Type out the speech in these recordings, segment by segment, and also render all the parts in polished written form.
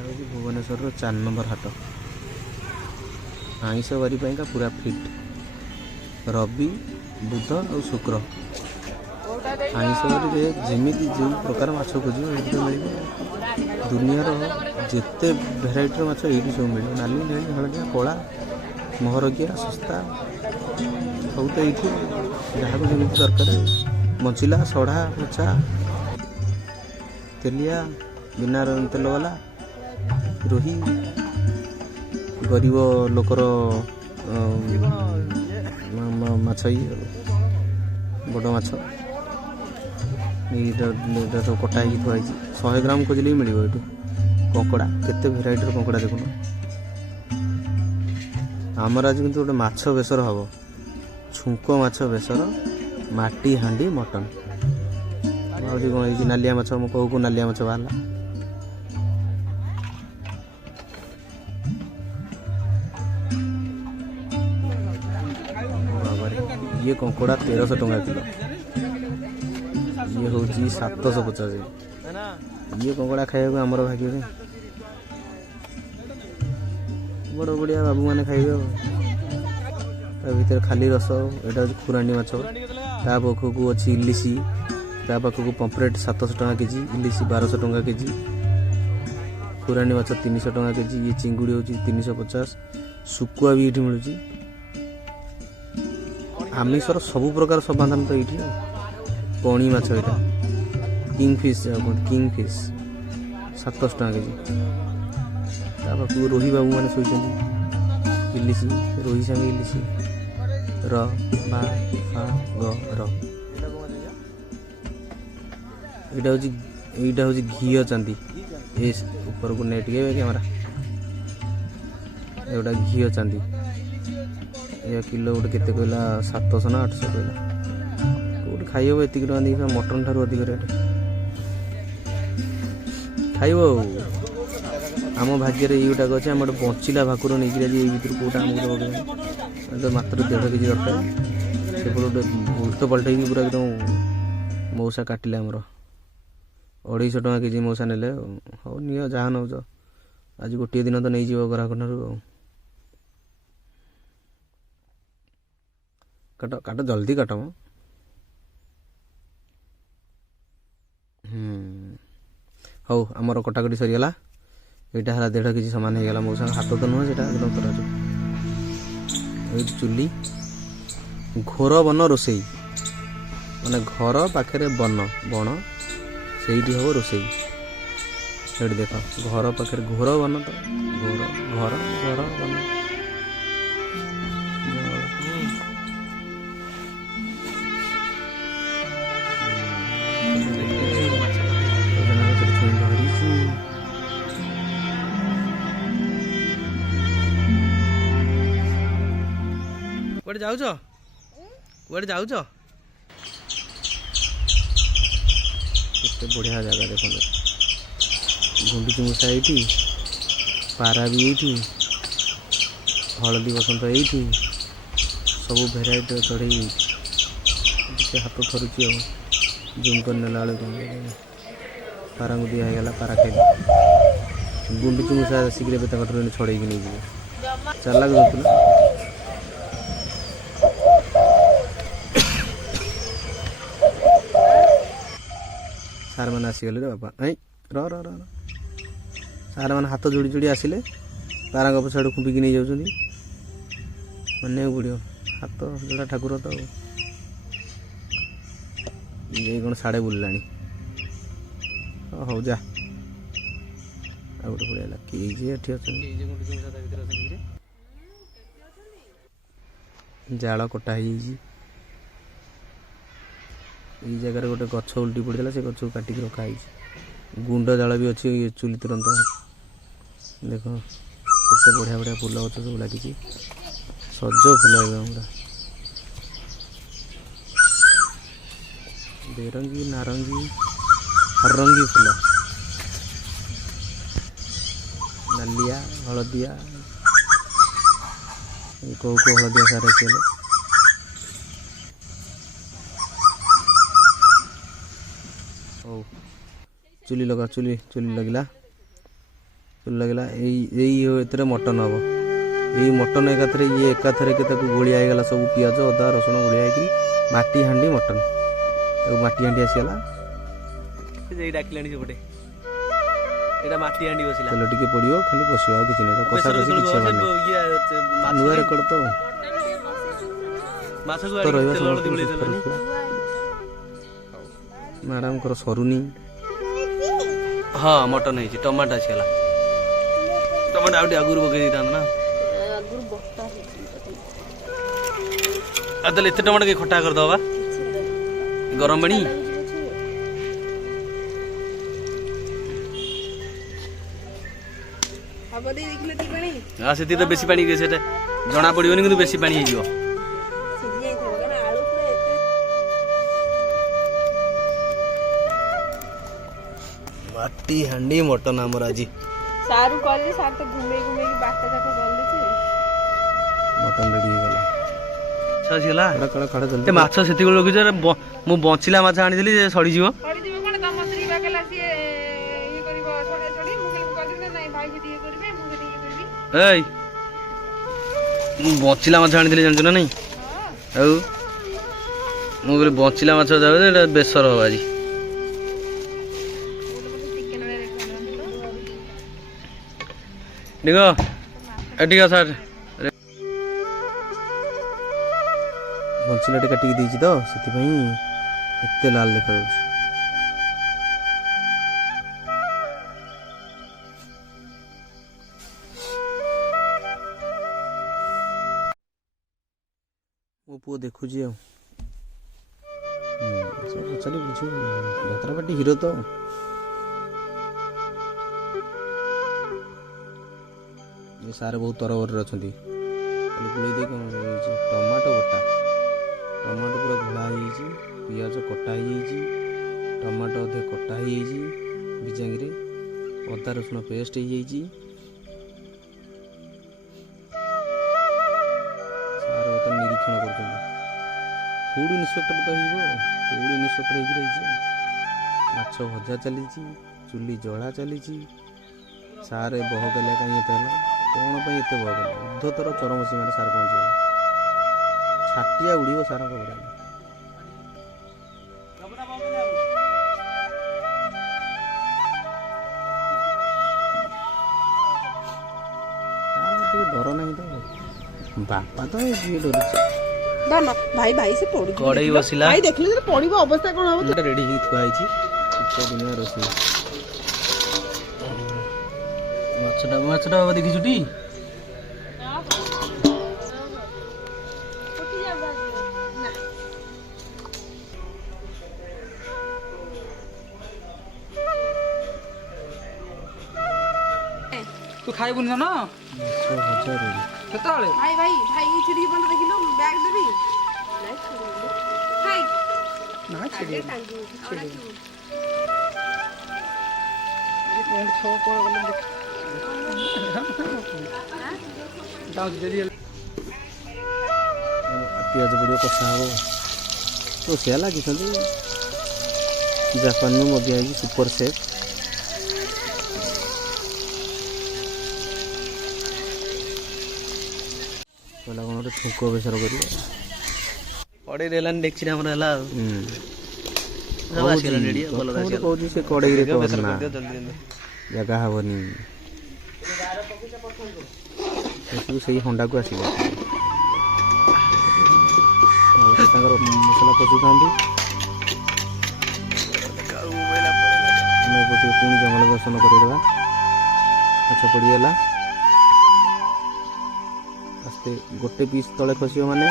यहाँ हूँ भुवनेश्वर 4 नंबर हाट आईष बारी का पूरा फिट रवि बुध और शुक्र आईष बारी जमी जो प्रकार माछ खोज ये मिल दुनियार जिते भेराइटर माछ ये सब मिल नाली नेली हलदिया कला महरगिया सस्ता सब तो ये जहाँ को जमी दरकार बंचिला सढ़ा मोचा तेलिया बिना तेल वाला रोही गरीब लोकर माछ बड़ माछ सब कटा हो थुआई 100 ग्राम खोजले मिल ये कंकड़ा केते भेराइटर कंकड़ा देखुन आमर आज किंतु गोटे माछ बेसर हम छुंक माछ बेसर माटी हांडी मटन कौन नालिया माछ मु कहू नालिया माछ बाहर ये कंकड़ा 1300 टंका किलो ये हूँ 750 ये कंकड़ा खाइबा आमर भाग्य बड़ बढ़िया बाबू मैंने खाइबे भर खाली रस यहाँ हूँ खुराणी माछ ता पाखक अच्छी इलिशी ता पाखक पम्पलेट 700 टंका केजी इलिशी 1200 टंका केजी खुराणी माछ 300 टंका केजी ये चिंगुड़ी हूँ 350 शुकुआ भी ये मिलूँ आमिषर सब प्रकार समाधान तो ये कणी माछ यहाँ किंगफिश किंगफिश 700 टंका केजी ता पाखक रोही बाबू मैंने शोच इलिशी रोही सांगे इलिशी र बा फा ग र यहाँ हूँ घी चांदी ये ऊपर को नेट गए कैमरा एटा घी चांदी ये किलो गोटे केते कहला 700 ना 800 कहला गोटे खाइब एति टका देखा मटन ठार अधिक रेट खाइब आम भाग्य युटाक अच्छे आम गोटे बंचिला भाकुर नहीं आज ये भर कौटा आमको तो मात्र 1.5 केजी दरकार से गोटे उल्ट पलट पूरा एकदम मौसा काटिले आमर 250 टंका केजी मौसा ने हाँ नि जहाँ नौच आज गोटे दिन तो नहीं जीव ग्राहक ठार काट काट जल्दी काट म हौ आमर कटाकटी सरीगला यहाँ है 1.5 केजी सामान हो गला मौसा हाथ तो नुह से एकदम तराजू ये चुली घोर बन रोसई माने घर पाखे बन बण से हम रोसई ये देख घर पाखे घोर बन तो घोर घर घर बन कुआडे जाऊच कुआडे जाऊच केते बढ़िया जगह देख गुंडुची मूषा ये पारा भी ये हलदी बसंत ये सब भेराइटी चढ़े हाथ थरुची जूम कर नेला पारा को दिगला पारा खाई गुंडुची मूषा शीघ्र छड़े नहीं चल लगे सार मैंने आसीगले रे बापा आई र सार मैंने हाथ जोड़ी जोड़ी आसिले पारा पछाड़ खुंपिकी नहीं जाऊँ मानने पड़ो हाथ जोड़ा ठाकुर तो ये कौन साढ़े बुल्ला हौ जा गोटे बढ़िया किए जाल कटा ये जगह गोटे गछ उल्टी पड़ता से गछ काटिक रखाई गुंड जाल भी अच्छी चुली तुरंत देख केते बढ़िया बढ़िया फूल गछ सब लगी सज फूल पूरा बेरंगी नारंगी हरंगी फूल नालिया हलदिया कौ कौ हलदिया सारे चले चुली लगा चुली चुली लगला लगे ये मटन हम ये मटन एकाथरे ये एकाथरे के गोलिया होगा सब पिज अदा रसुण गोलिया माटी हांडी मटन माटी हांडी आसीगला डाकिलानी सेपटे एटा माटी हांडी बसिला चलो टिके पड़ियो खाली बसियो आ किछि नै तो कसा कसी किछि माने नुआ रेकॉर्ड तो माछ को आडी तेल दिबळे देलानी मैडम कर सरुनी हां मटन है टमाटर आसीगला टमाटर आउडी आगुर बगे दिता ना आगुर बक्ता है अदल एते टमाटर के खट्टा कर दवा गरम पानी बदे देखले ती पानी हां सेती तो बेसी पानी के सेटा जना पड़ियोनी किंतु बेसी पानी हे जिवो सिझिए थो ना आलू पुरा एते माटी हांडी मटन हमर आजी सारू कहले सार तो घुमे घुमे की बात तक गले छे मटन रेडी हो गला छसिला कड़ा कड़ा जल्दी ते माछ सेती को लोग जे मु बंचिला माछ आनी दिली जे सड़ी जीवो पड़ी जीव कोन दमसरी बाकेला से ये करबो छोड़े छोड़ी मुके कहली नहीं भाई से दिए करबे मुके दिए करबी एई मु बंचिला माछ आनी दिली जानछ ना नहीं हां औ मु बोले बंचिला माछ जावे एटा बेसर हो आजी चिकन रे देखो एटिका सर बंचिलाटे काटिक देछि तो सेति पई एते लाल देखा जाउछि मो पु देखुछि आ सब चली बुझियो यात्रा पार्टी हीरो तो ये सारे बहुत तरवर अछंती खाली गुळी दे कोन टमाटो बटा टमाटो पूरा घोड़ा हो पिज कटा हो टमाटो अधे कटा हो बिजांगी अदा रसुण पेस्ट हो सार बर्तन निरीक्षण कर फूड इन्स्पेक्टर तो फूड इन्स्पेक्टर माछ भजा चली चुली जला चली सारे बहकला कहीं कौन पर एत बहकला उद्धतर चरम सीमार सार पहुँचे छाटिया उड़ीब सार खबर डर नहीं तो बापा तो जी डर ना भाई भाई से पड़ी कड़ई बसिला भाई देखले जे पड़ीबो अवस्था कोन हो तो रेडी ही थुआ आइछि दुनिया रोसी माछटा देखि छुटी तू खाइबुन ना केताले भाई भाई भाई ये छुरी बंद देखिलो बैग देबी हाय ना छेड़ी छुरी एंड छो पर गले दाऊ दे दिए पियाज पड़ो कषा हम तो से लगी जापान में मगे आई सुपर सेफ कहला कौन गोटे छुंक बेसर कर पड़े देलान देखछि हमरा हला कहूँ से कड़ई करना जगह हेनी से हंडा को आस मसला कषु था पुणी जंगल दर्शन करवा अच्छा पड़गला आस्ते गोटे पीस तले खसियो माने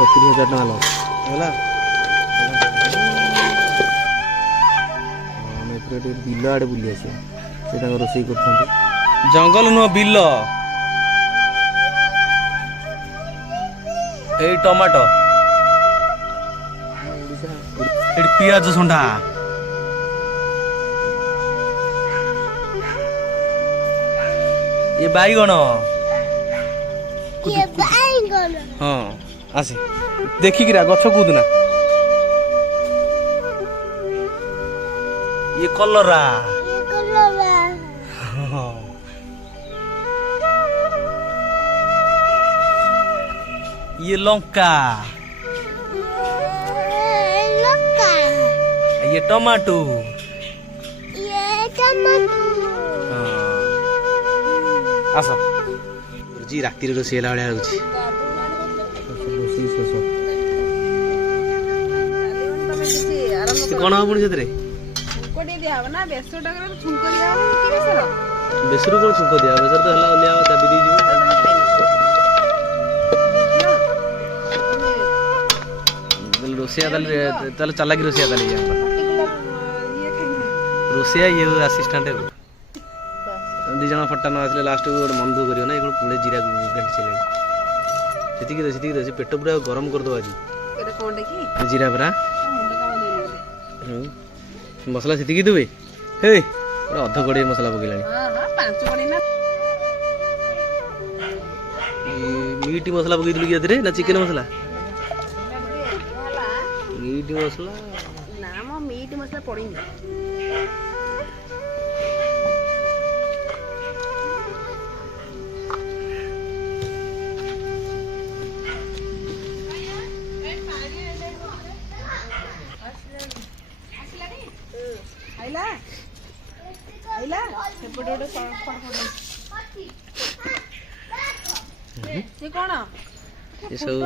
70,000 टका लस है बिल आड़े बुली आस रोषे कर जंगल नुह बिल ए टमाटो ए पियाज संडा ये बैगण हाँ आसे देखिक गछ कूदना ये कलरा ये लंका, ये टमाटो। आस जी राति रोषेई ହେଲା ଭଳିଆ ଲାଗୁଛି। ରୋଷେଇ ଶେଷ। ସେ କଣ ହବ ପୁଣି ସେଥିରେ? ଛୁଙ୍କ ଟିକେ ଦିଆହବ ନା ବେସରଟା ଛୁଙ୍କ ଦିଆହବ କି ବେସର? ବେସରୁ କଣ ଛୁଙ୍କ ଦିଆ? ବେସର ତ ହେଲା ଓଲିଆ ଦାବି ଦେଇଯିବ। ରୋଷେଇଆ ତାହେଲେ ଚାଲାକି ରୋଷେଇଆ ତାହେଲେ ରୋଷେଇଆ ଇଏ ଆସିଷ୍ଟାଣ୍ଟ ଆଉ ଦି ଜଣ ଫଟା ନ ଆସିଲେ ଲାଷ୍ଟକୁ ଗୋଟେ ମନ ଦୁଃଖ କରିବ ନା ଏ କଣ ପୁଳେ ଜିରା ଘାଣ୍ଟିছিলেন। ସେତିକି ଦେ ସେ ପେଟ ପୁରା ଗରମ କରିଦେବ ଆଜି। ଜିରା ପରା ମସଲା ସେତିକି ଦେବେ। ହେ ଅଧ କଡ଼େଇ ମସଲା ପକେଇଲାଣି। ମିଟ୍ ମସଲା ପକେଇଥିଲୁ କି ଏଥିରେ ନା ଚିକେନ ମସଲା? ମିଟ୍ ମସଲା ନା ମ ମିଟ୍ ମସଲା ପଡିନି। ଆଇଲା ଆଇଲା ସେପଟେ ଗୋଟେ ସେ କଣ ଏସବୁ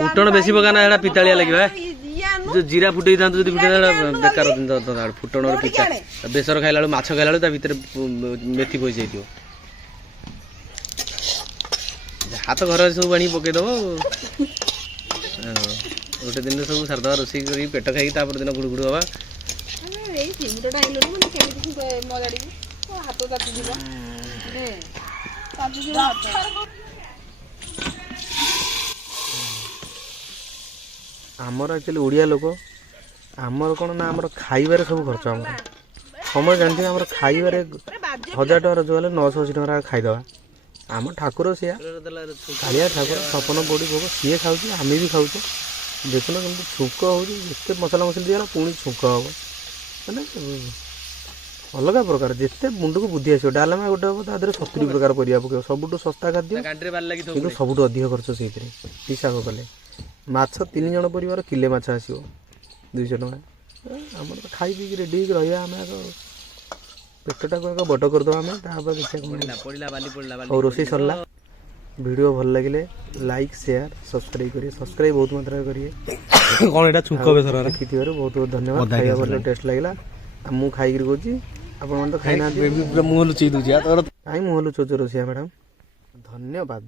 ଫୁଟଣ ବେଶୀ ପକା ନା ଏଟା ପିତାଳିଆ ଲାଗିବ। ଯୋଉ ଜିରା ଫୁଟେଇ ଥାନ୍ତୁ ଯଦି ଫୁଟେଇ ବେକାର ଫୁଟଣର ପିତା। ବେସର ଖାଇଲା ବେଳକୁ ମାଛ ଖାଇଲା ବେଳକୁ ତା ଭିତରେ ମେଥି ପଶି ଯାଇଥିବ। ହାତ ଘରେ ସବୁ ଆଣିକି ପକେଇଦବ। ଗୋଟେ ଦିନ ସବୁ ସାରିଦବା ରୋଷେଇ କରିକି ପେଟ ଖାଇକି ତାପର ଦିନ ଗୁଡୁ ଗୁଡୁ ହବା। ଏଇ ସିଙ୍ଗିଟା ଆଇଲୁ ମାନେ କେମିତି ମଜାଡ଼ିବି ହାତ ତାତିଯିବ ତାତିଯିବ ହାତ। ଆମର ଆକ୍ଚୁଆଲି ଓଡ଼ିଆ ଲୋକ ଆମର କ'ଣ ନା ଆମର ଖାଇବାରେ ସବୁ ଖର୍ଚ୍ଚ। ଆମର ସମୟ ଜାଣିଥିବେ ଆମର ଖାଇବାରେ 1000 ଟଙ୍କା ରୋଜଗାର ହେଲେ 980 ଟଙ୍କା ଖାଇଦେବା। ଆମ ଠାକୁର ସିଆ କାଳିଆ ଠାକୁର ସପନ ପଡ଼ି ଭୋଗ ସିଏ ଖାଉଛି ଆମେ ବି ଖାଉଛୁ। ଦେଖୁନ କେମିତି ଛୁଙ୍କ ହେଉଛି ଯେତେ ମସଲା ମସଲି ଦିଆଗଲା ପୁଣି ଛୁଙ୍କ ହେବ ମାନେ ଅଲଗା ପ୍ରକାର। ଯେତେ ମୁଣ୍ଡକୁ ବୁଦ୍ଧି ଆସିବ ଡାଲମା ଗୋଟେ ହେବ ତା ଦେହରେ 70 ପ୍ରକାର ପରିବା ପକାଇବ। ସବୁଠୁ ଶସ୍ତା ଖାଦ୍ୟ କିନ୍ତୁ ସବୁଠୁ ଅଧିକ ଖର୍ଚ୍ଚ ସେଇଥିରେ ହିସାବ କଲେ। ମାଛ 3 ଜଣ ପରିବାର କିଲେ ମାଛ ଆସିବ 200 ଟଙ୍କା। ଆମର ତ ଖାଇ ପିଇକି ରେଡ଼ି ହେଇକି ରହିବା। ଆମେ ଆଗ ପେଟଟାକୁ ଆଗ ବଡ଼ କରିଦେବା। ଆମେ ତାପରେ ଦେଖିବା ହଉ। ରୋଷେଇ ସରିଲା। ଭିଡ଼ିଓ ଭଲ ଲାଗିଲେ ଲାଇକ୍ ସେୟାର ସବସ୍କ୍ରାଇବ୍ କରିବେ। ସବସ୍କ୍ରାଇବ୍ ବହୁତ ମାତ୍ରାରେ କରିବେ। କ'ଣ ଏଇଟା ଛୁଙ୍କ ବେସର ଦେଖିଥିବାରୁ ବହୁତ ବହୁତ ଧନ୍ୟବାଦ। ଖାଇବା ଭଲ ଟେଷ୍ଟ ଲାଗିଲା। ଆଉ ମୁଁ ଖାଇକିରି କହୁଛି ଆପଣମାନେ ତ ଖାଇନାହାନ୍ତି। ମୁହଁ ଲୁଚେଇ ଦେଉଛି କାହିଁ ମୁହଁ ଲୁଚଉଛ ରୋଷେଇଆ ମ୍ୟାଡ଼ାମ୍? ଧନ୍ୟବାଦ।